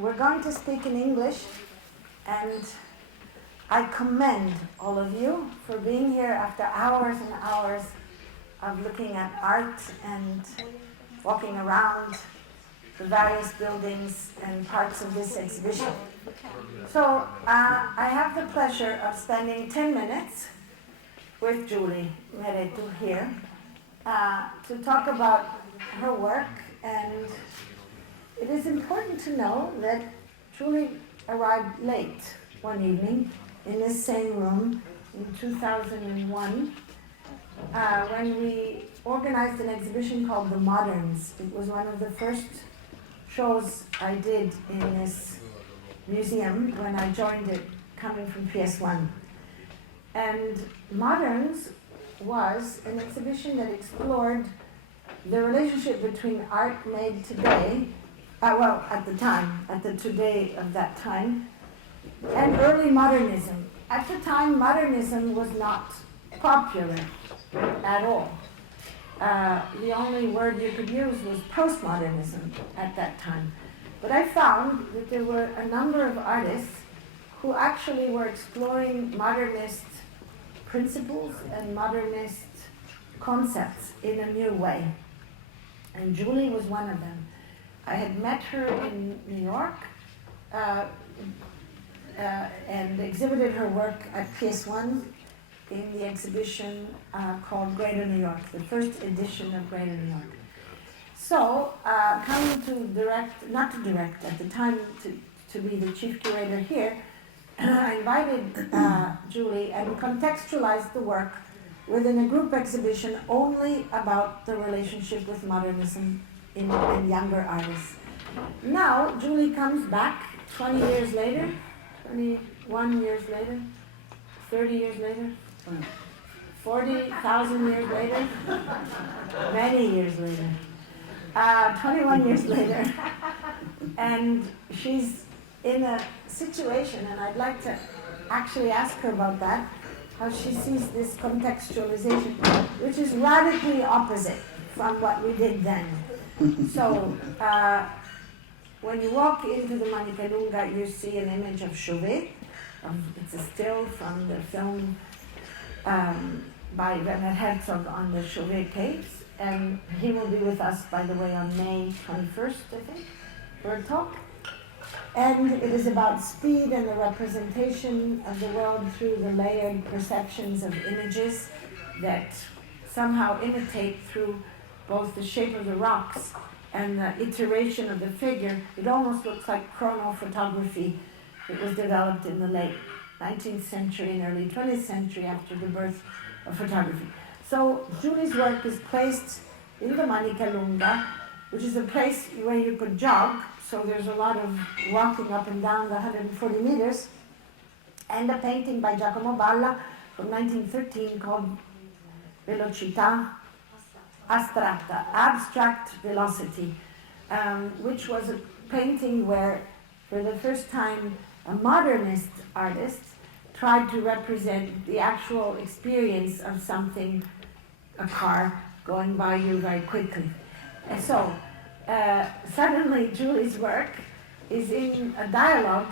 We're going to speak in English, and I commend all of you for being here after hours and hours of looking at art and walking around the various buildings and parts of this exhibition. So I have the pleasure of spending 10 minutes with Julie Mehretu here to talk about her work. And it is important to know that Julie arrived late one evening in this same room in 2001 when we organized an exhibition called The Moderns. It was one of the first shows I did in this museum when I joined it, coming from PS1. And Moderns was an exhibition that explored the relationship between art made today, at the time, at the today of that time, and early modernism. At the time, modernism was not popular at all. The only word you could use was postmodernism at that time. But I found that there were a number of artists who actually were exploring modernist principles and modernist concepts in a new way. And Julie was one of them. I had met her in New York and exhibited her work at PS1 in the exhibition called Greater New York, the first edition of Greater New York. So, coming to not to direct, at the time to be the chief curator here, I invited Julie and contextualized the work within a group exhibition only about the relationship with modernism in younger artists. Now, Julie comes back 20 years later, 21 years later, 30 years later, 40,000 years later, many years later, 21 years later, and she's in a situation, and I'd like to actually ask her about that, how she sees this contextualization, which is radically opposite from what we did then. So, when you walk into the Manica Lunga, you see an image of Chauvet. It's a still from the film by Werner Herzog on the Chauvet Caves, and he will be with us, by the way, on May 21st, I think, for a talk. And it is about speed and the representation of the world through the layered perceptions of images that somehow imitate through both the shape of the rocks and the iteration of the figure. It almost looks like chronophotography. It was developed in the late 19th century and early 20th century after the birth of photography. So Julie's work is placed in the Manica Lunga, which is a place where you could jog. So there's a lot of walking up and down the 140 meters, and a painting by Giacomo Balla from 1913 called Velocità Astratta, Abstract Velocity, which was a painting where, for the first time, a modernist artist tried to represent the actual experience of something, a car, going by you very quickly. And so, suddenly Julie's work is in a dialogue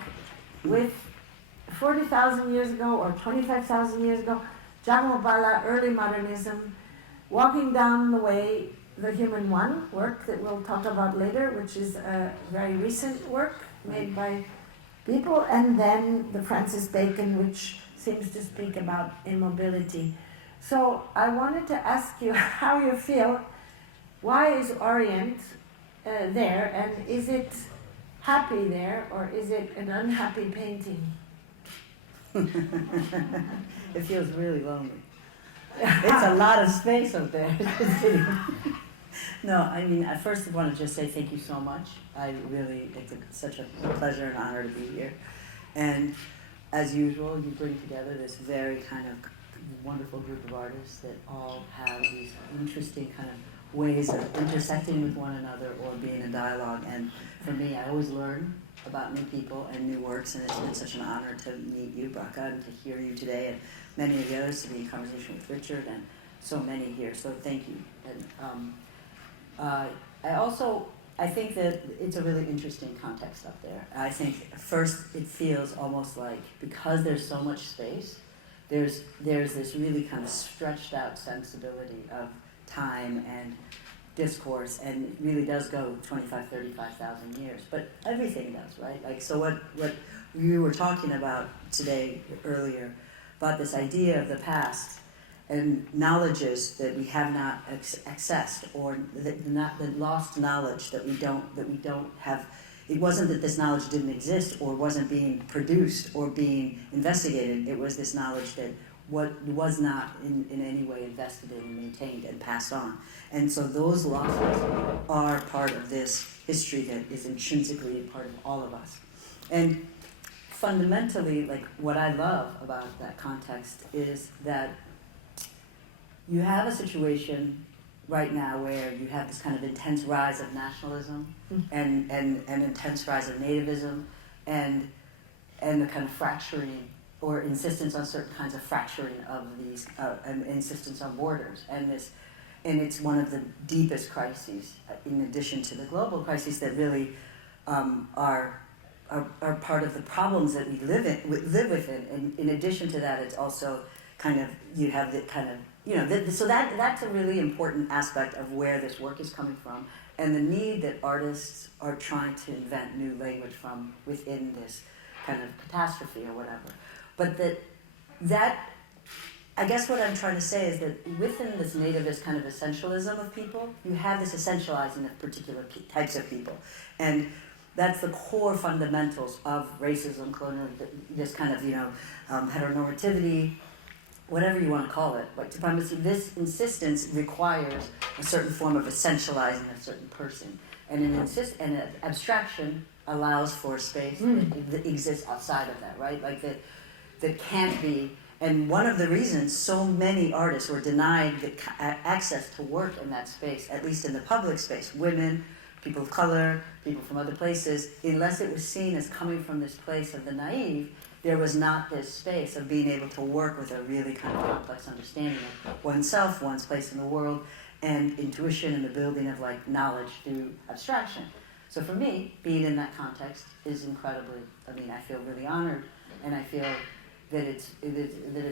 with 40,000 years ago or 25,000 years ago, Giacomo Balla, early modernism, walking down the way, The Human One, work that we'll talk about later, which is a very recent work made by people, and then the Francis Bacon, which seems to speak about immobility. So I wanted to ask you how you feel. Why is Orient there, and is it happy there, or is it an unhappy painting? It feels really lonely. It's a lot of space up there. No, I mean, at first I want to just say thank you so much. It's such a pleasure and honor to be here. And as usual, you bring together this very kind of wonderful group of artists that all have these interesting kind of ways of intersecting with one another or being in dialogue. And for me, I always learn about new people and new works, and it's been such an honor to meet you, Braca, and to hear you today, and many of the others, to be in conversation with Richard, and so many here. So thank you. And I also I think that it's a really interesting context up there. I think first it feels almost like because there's so much space, there's this really kind of stretched out sensibility of time and discourse, and it really does go 25, 35,000 years. But everything does, right? Like, so what you were talking about today, earlier, about this idea of the past and knowledges that we have not accessed, or the lost knowledge that we don't have. It wasn't that this knowledge didn't exist or wasn't being produced or being investigated. It was this knowledge that what was not in any way invested in and maintained and passed on. And so those losses are part of this history that is intrinsically a part of all of us. And fundamentally, like, what I love about that context is that you have a situation right now where you have this kind of intense rise of nationalism and intense rise of nativism and the kind of fracturing or insistence on certain kinds of fracturing of these and insistence on borders. And it's one of the deepest crises, in addition to the global crises, that really are part of the problems that we live within. And in addition to that, it's also kind of, you have the kind of, so that's a really important aspect of where this work is coming from, and the need that artists are trying to invent new language from within this kind of catastrophe or whatever. But that I guess what I'm trying to say is that within this nativist kind of essentialism of people, you have this essentializing of particular types of people. And that's the core fundamentals of racism, colonialism, this kind of, heteronormativity, whatever you want to call it, white supremacy. This insistence requires a certain form of essentializing a certain person. And an abstraction allows for space that exists outside of that, right? Like that can't be. And one of the reasons so many artists were denied access to work in that space, at least in the public space, women, people of color, people from other places, unless it was seen as coming from this place of the naive, there was not this space of being able to work with a really kind of complex understanding of oneself, one's place in the world, and intuition and the building of like knowledge through abstraction. So for me, being in that context is incredibly, I feel really honored, and I feel that it's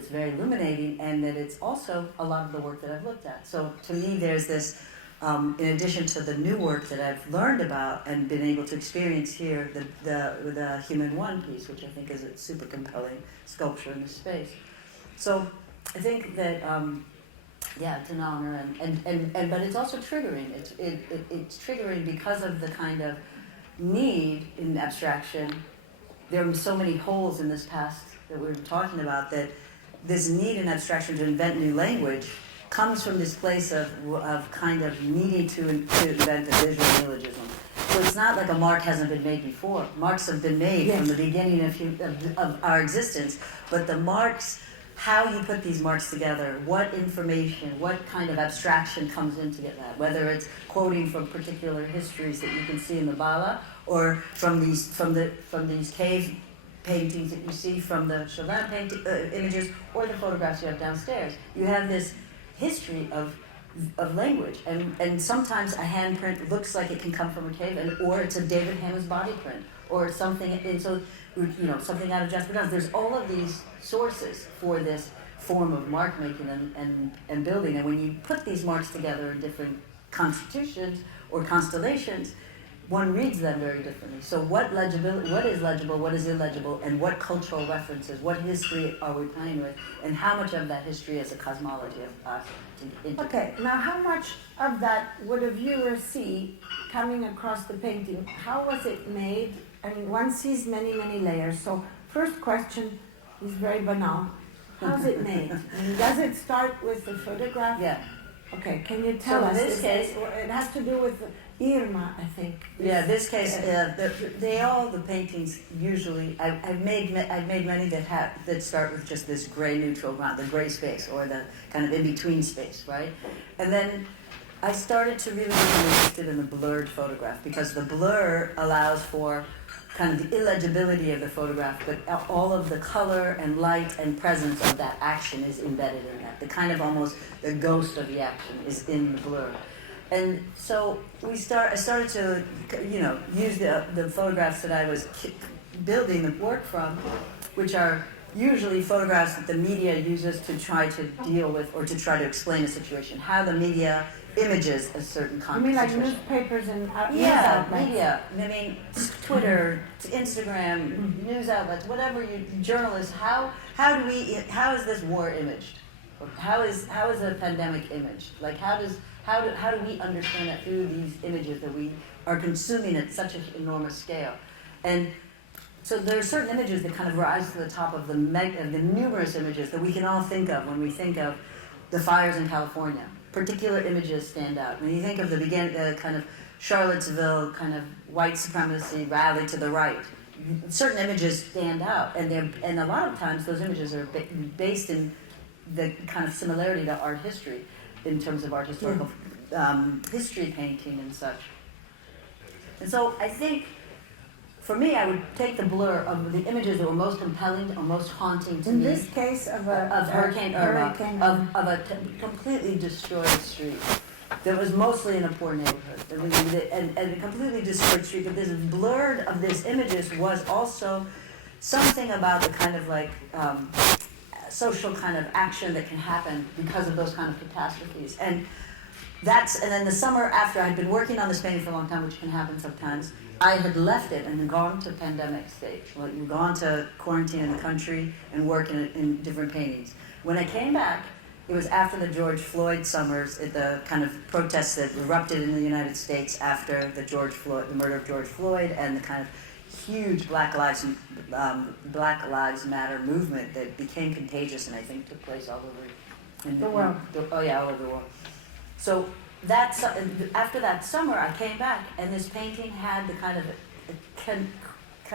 very illuminating, and that it's also a lot of the work that I've looked at. So to me, there's this, in addition to the new work that I've learned about and been able to experience here, the Human One piece, which I think is a super compelling sculpture in this space. So I think that, it's an honor, but it's also triggering. It's triggering because of the kind of need in abstraction. There are so many holes in this past that we were talking about, that this need in abstraction to invent new language comes from this place of kind of needing to invent a visual neologism. So it's not like a mark hasn't been made before. Marks have been made from the beginning of our existence, but the marks, how you put these marks together, what information, what kind of abstraction comes into that, whether it's quoting from particular histories that you can see in the Bala, or from these cave paintings that you see, from the Chauvelin images, or the photographs you have downstairs. You have this history of language, and sometimes a handprint looks like it can come from a cave, or it's a David Hammond's body print, or something, and so, something out of Jasper Johns. There's all of these sources for this form of mark making and building, and when you put these marks together in different constitutions or constellations, one reads them very differently. So what is legible, what is illegible, and what cultural references, what history are we playing with, and how much of that history is a cosmology of us to integrate? Okay, now how much of that would a viewer see coming across the painting? How was it made? One sees many, many layers. So first question is very banal. How's it made? Does it start with the photograph? Yeah. Okay, can you tell us? In this case, it has to do with Irma, I think. This case, the paintings usually, I've made many that start with just this gray neutral ground, the gray space, or the kind of in between space, right? And then I started to really become interested in the blurred photograph, because the blur allows for kind of the illegibility of the photograph, but all of the color and light and presence of that action is embedded in that. The kind of almost the ghost of the action is in the blur. And so I started to, use the photographs that I was building the work from, which are usually photographs that the media uses to try to deal with or to try to explain a situation, how the media images a certain You mean like situation. newspapers and news Yeah, outlets? media. I mean, Twitter, Instagram, news outlets, whatever journalists. How is this war imaged? Or how is a pandemic imaged? Like how do we understand that through these images that we are consuming at such an enormous scale? And so there are certain images that kind of rise to the top of the numerous images that we can all think of when we think of the fires in California. Particular images stand out. When you think of the kind of Charlottesville kind of white supremacy rally to the right, certain images stand out, and a lot of times those images are based in the kind of similarity to art history, in terms of art historical history painting and such. And so I think, for me, I would take the blur of the images that were most compelling or most haunting to me. In this case of Hurricane Irma, of a completely destroyed street that was mostly in a poor neighborhood, and a completely destroyed street. But this blurred of these images was also something about the kind of like social kind of action that can happen because of those kind of catastrophes. And then the summer after I'd been working on this painting for a long time, which can happen sometimes, I had left it and gone to pandemic stage. Like, gone to quarantine in the country and work in different paintings. When I came back, it was after the George Floyd summers, the kind of protests that erupted in the United States after the murder of George Floyd, and the kind of huge Black Lives Matter movement that became contagious and I think took place all over the world. All over the world. So after that summer, I came back, and this painting had the kind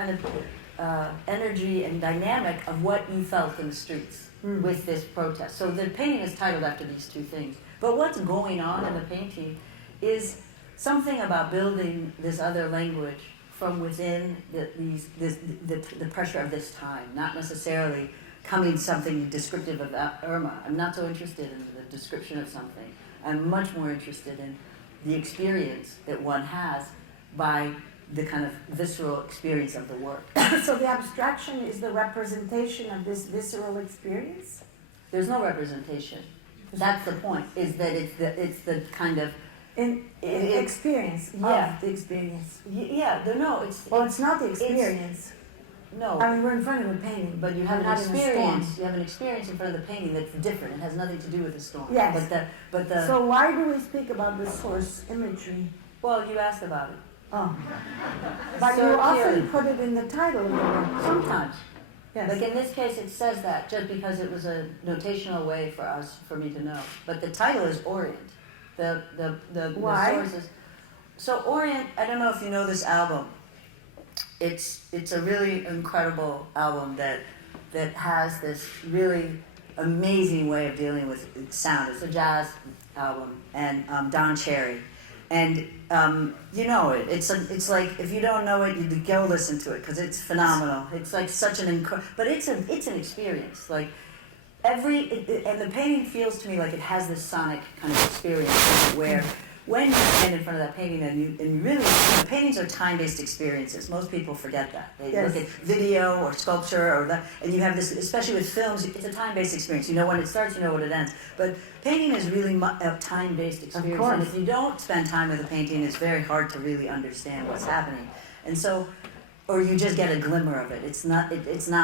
of energy and dynamic of what you felt in the streets with this protest. So the painting is titled after these two things. But what's going on in the painting is something about building this other language from within the pressure of this time, not necessarily coming something descriptive of Irma. I'm not so interested in the description of something. I'm much more interested in the experience that one has by the kind of visceral experience of the work. So the abstraction is the representation of this visceral experience? There's no representation. That's the point, is that it's the kind of... experience. Yeah. Of the experience. It's not the experience. No. I mean, we're in front of a painting. But you have an experience. You have an experience in front of the painting that's different. It has nothing to do with the storm. Yes. But so why do we speak about the source imagery? Well, you asked about it. Oh. But you often put it in the title of the work. Sometimes. Yes. Like in this case, it says that just because it was a notational way for me to know. But the title is Orient. The Why? source is... So Orient, I don't know if you know this album. It's a really incredible album that has this really amazing way of dealing with sound. It's a jazz album, and Don Cherry, and you know it. It's like, if you don't know it, you go listen to it because it's phenomenal. It's like such an but it's an experience. Like and the painting feels to me like it has this sonic kind of experience where, when you stand in front of that painting and really, paintings are time-based experiences. Most people forget that. They look at video or sculpture and you have this, especially with films, it's a time-based experience. You know when it starts, you know when it ends. But painting is really a time-based experience. And if you don't spend time with a painting, it's very hard to really understand what's happening. And so, or you just get a glimmer of it. It's not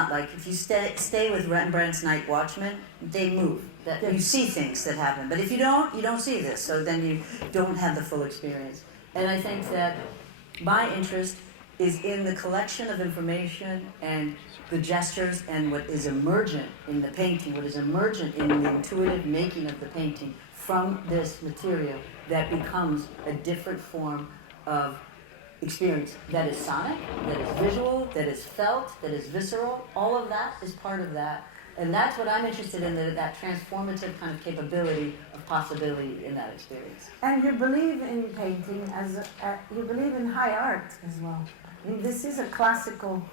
like, if you stay with Rembrandt's Night Watchman, they move. That you see things that happen. But if you don't see this. So then you don't have the full experience. And I think that my interest is in the collection of information and the gestures and what is emergent in the painting, what is emergent in the intuitive making of the painting from this material that becomes a different form of experience that is sonic, that is visual, that is felt, that is visceral. All of that is part of that. And that's what I'm interested in, that transformative kind of capability of possibility in that experience. And you believe in painting you believe in high art as well. I mean, this is a classical...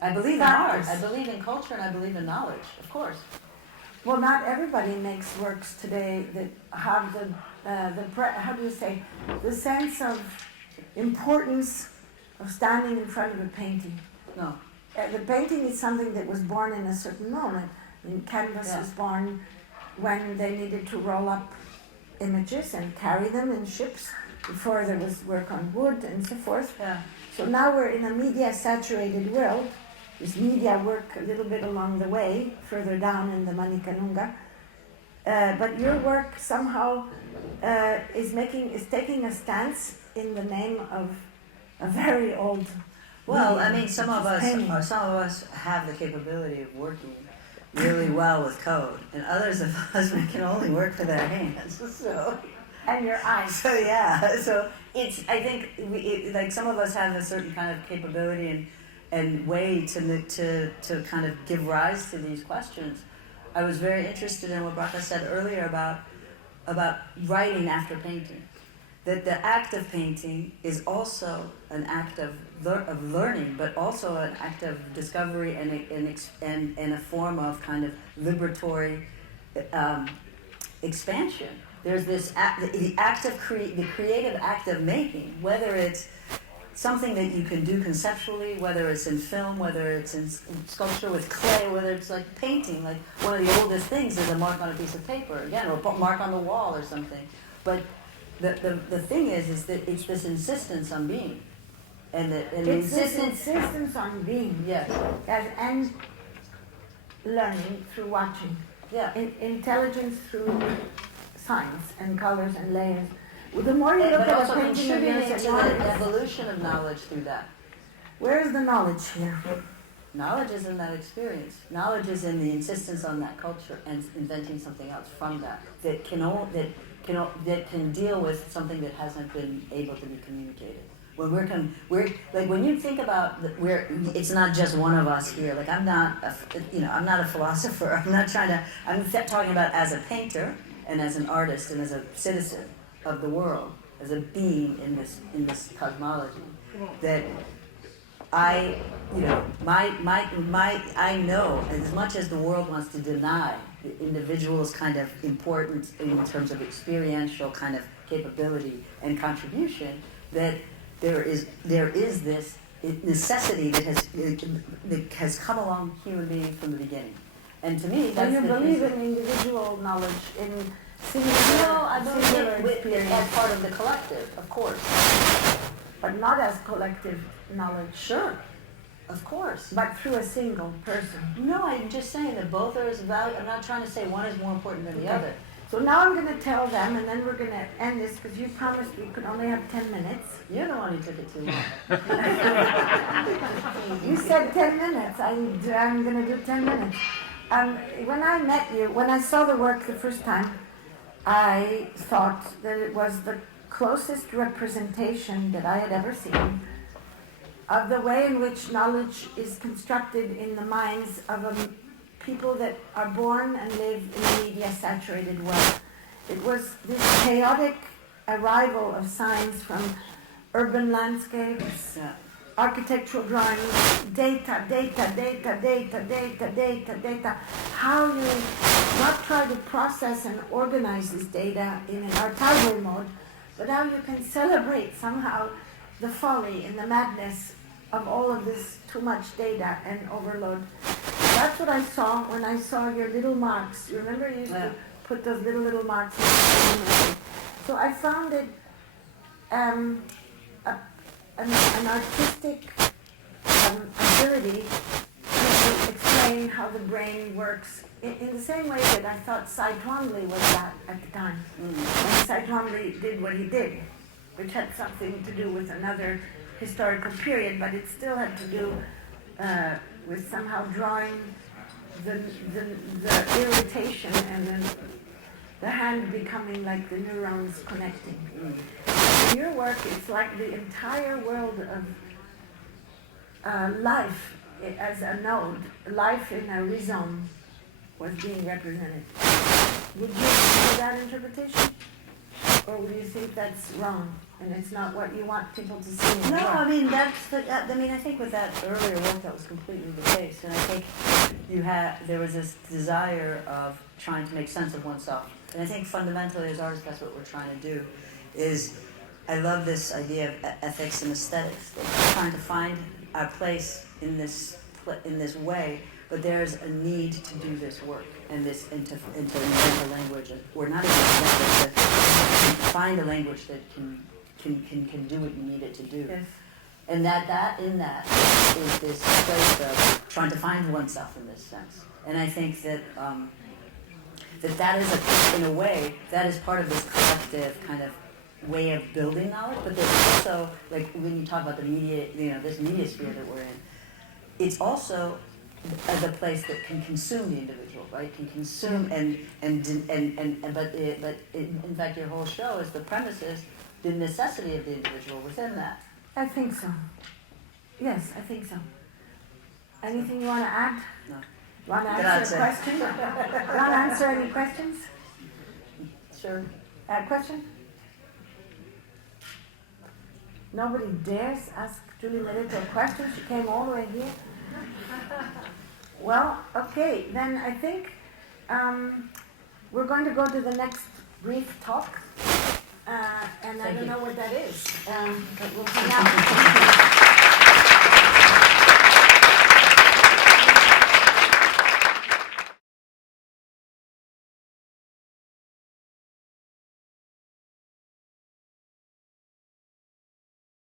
I believe in art, I believe in culture, and I believe in knowledge, of course. Well, not everybody makes works today that have how do you say, the sense of importance of standing in front of a painting. No. The painting is something that was born in a certain moment. I mean, canvas was born when they needed to roll up images and carry them in ships. Before there was work on wood and so forth. Yeah. So now we're in a media-saturated world. There's media work a little bit along the way, further down in the Manikanunga. But your work somehow is taking a stance in the name of a very old. Well, medium, I mean, some of us have the capability of working really well with code, and others of us we can only work with our hands. So. And your eyes. So yeah, so I think like some of us have a certain kind of capability and way to kind of give rise to these questions. I was very interested in what Bracha said earlier about writing after painting. That the act of painting is also an act of learning, but also an act of discovery and a form of kind of liberatory expansion. There's this the creative act of making, whether it's something that you can do conceptually, whether it's in film, whether it's in sculpture with clay, whether it's like painting. Like one of the oldest things is a mark on a piece of paper, again, or a mark on the wall or something. But the thing is that it's this insistence on being, it's this insistence on being. Yes. And learning through watching. Yeah. Intelligence through signs and colors and layers. Well, the more you look at a painting of yours, to the evolution of knowledge through that. Where is the knowledge here? Knowledge is in that experience. Knowledge is in the insistence on that culture and inventing something else from that that can deal with something that hasn't been able to be communicated. When we're like when you think about it's not just one of us here. Like I'm not a philosopher. I'm talking about as a painter and as an artist and as a citizen of the world, as a being in this cosmology, that I know as much as the world wants to deny the individual's kind of importance in terms of experiential kind of capability and contribution, that there is this necessity that has come along human beings from the beginning. And to me, that's you believe in individual knowledge, in singular I believe experience. As part of the collective, of course. But not as collective knowledge. Sure, of course. But through a single person. No, I'm just saying that both are as valuable. I'm not trying to say one is more important than the other. So now I'm going to tell them, and then we're going to end this, because you promised we could only have 10 minutes. You're the one who took it too long. You said 10 minutes. I'm going to do 10 minutes. When I met you, when I saw the work the first time, I thought that it was the closest representation that I had ever seen of the way in which knowledge is constructed in the minds of people that are born and live in a media-saturated world. It was this chaotic arrival of science from urban landscapes, architectural drawings, data. How you not try to process and organize this data in an archival mode, but how you can celebrate somehow the folly and the madness of all of this too much data and overload. That's what I saw when I saw your little marks. You remember you used to put those little marks in the. So I found it an artistic ability to explain how the brain works in the same way that I thought Cy Twombly was that at the time. When Cy Twombly did what he did, which had something to do with another historical period, but it still had to do with somehow drawing the irritation and then the hand becoming like the neurons connecting. In your work, it's like the entire world of life as a node, life in a rhizome was being represented. Would you do that interpretation? Or do you think that's wrong and it's not what you want people to see? In No, your work? I mean I think with that earlier work that was completely the case, and I think there was this desire of trying to make sense of oneself, and I think fundamentally as artists that's what we're trying to do. Is I love this idea of ethics and aesthetics, like trying to find our place in this way, but there's a need to do this work and to invent a language, or not even invent it, to find a language that can do what you need it to do. Yes. And that is this place of trying to find oneself in this sense. And I think that that is in a way that is part of this collective kind of way of building knowledge. But there's also, like when you talk about the media, this media sphere that we're in, it's also the place that can consume the individual, right? Can consume but in fact your whole show is the premise is the necessity of the individual within that. I think so. Yes, I think so. Anything you want to add? No. Want to answer a question? Want to answer any questions? Sure. Question? Nobody dares ask Julie Mehretu a question. She came all the way here. Well, okay, then I think we're going to go to the next brief talk. And I don't know what that is. But we'll find out.